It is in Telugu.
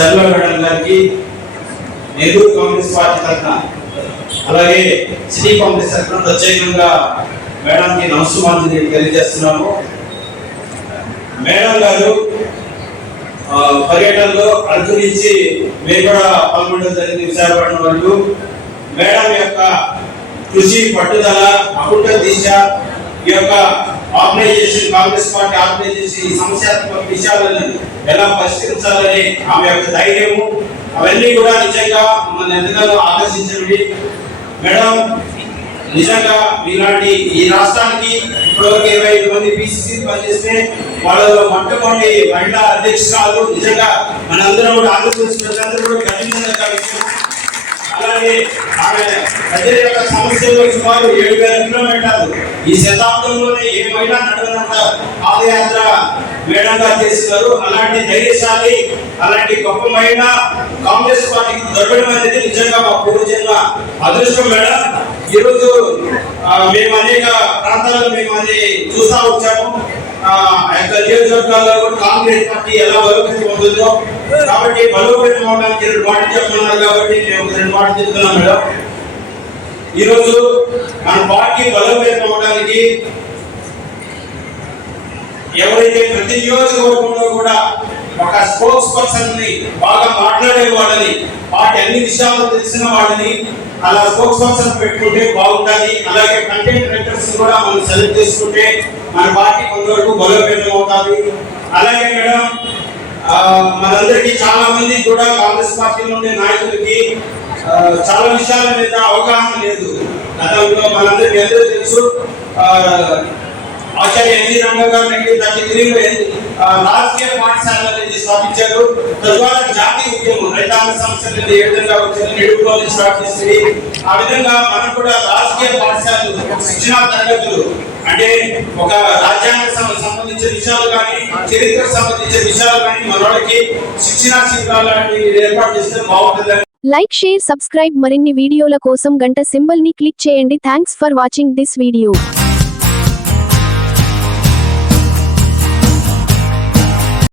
చంద్ర మేడం గారికి నెహ్రూ కాంగ్రెస్ పార్టీ తరఫున అలాగే సిటీ కాంగ్రెస్ తరఫున ప్రత్యేకంగా మేడంకి నమస్కారం తెలియజేస్తున్నాము. మేడం గారు పర్యటనలో అరకు నుంచి మేము కూడా పాల్గొనడం జరిగింది విశాఖపట్నం వరకు మేడం యొక్క కృషి పట్టుదల అకుంఠ దిశ ఈ యొక్క ఆర్గనైజేషన్ కాంగ్రెస్ పార్టీ ఆర్గనైజేషన్ ఈ సమస్యాత్మక విషయాలను ఎలా పరిష్కరించాలని ఆమె యొక్క ధైర్యము అవన్నీ కూడా నిజంగా మన ఎంతగానో ఆకర్షించినవి. మేడం నిజంగా ఇలాంటి ఈ రాష్ట్రానికి ఇప్పటివరకు ఇరవై ఐదు మంది బీసీసీ పనిచేస్తే వాళ్ళలో మొట్టమొదటి మహిళా అధ్యక్షురాలు నిజంగా మనందరం కూడా ఆంధ్రప్రదేశ్ ప్రజలందరూ కూడా అలాగే ఆమె ప్రజల యొక్క సమస్యలు సుమారు ఏడు వేల కిలోమీటర్లు. ఈ శతాబ్దంలోనే ఏ మహిళ నడవనంత పాదయాత్ర మేడంగా చేస్తున్నారు. అలాంటి ధైర్యశాలి అలాంటి గొప్ప మహిళ కాంగ్రెస్ పార్టీకి దొరకడం అనేది నిజంగా మా పూర్వజన్మ అదృష్టం మేడం. ఈరోజు ఆ, మేము అనేక ప్రాంతాల్లో మేము అది చూస్తా వచ్చాము. ఆ యొక్క నియోజకవర్గాల్లో కాంగ్రెస్ పార్టీ ఎలా బలోపేతం అవుతుందో కాబట్టి బలోపేతం అవడానికి రెండు మాటలు చెప్తున్నారు కాబట్టి మేము ఒక రెండు మాటలు చెప్తున్నాం మేడం. ఈరోజు మన పార్టీ బలోపేతం అవడానికి ఎవరైతే ప్రతి నియోజకవర్గంలో కూడా ఒక స్పోక్స్ పర్సన్ని బాగా మాట్లాడే వాళ్ళని పార్టీ అన్ని విషయాలు తెలిసిన వాళ్ళని అలా స్పోక్స్ పర్సన్ పెట్టుకుంటే బాగుంటుంది. అలాగే కంటెంట్ రైటర్స్ కూడా మనం సెలెక్ట్ చేసుకుంటే మన పార్టీ కొంతవరకు బలోపేతం అవుతుంది. అలాగే మేడం మనందరికీ చాలా మంది కూడా కాంగ్రెస్ పార్టీలో ఉండే నాయకులకి చాలా విషయాల మీద అవగాహన లేదు. గతంలో మనందరికీ అందరూ తెలుసు ఆచార్య ఎన్జి రంగ గారు దాని రాజకీయ పాఠశాల అనేది స్థాపించారు. తద్వారా జాతీయ ఉద్యమం రైతాంగ సమస్యలు ఏ విధంగా వచ్చింది నిడుపులో స్టార్ట్ చేసింది ఆ విధంగా మనం కూడా రాజకీయ పాఠశాలలు శిక్షణా తరగతులు అంటే ఒక సంబంధించిన విషయాలు కానీ చరిత్రకు సంబంధించిన విషయాలు కానీ మనోళ్ళకి శిక్షణా శిబిరాలు లాంటివి ఏర్పాటు చేస్తే బాగుంటుందని. లైక్ షేర్ సబ్స్క్రైబ్ మరిన్ని వీడియోల కోసం గంట సింబల్ని క్లిక్ చేయండి. Thanks for watching this video.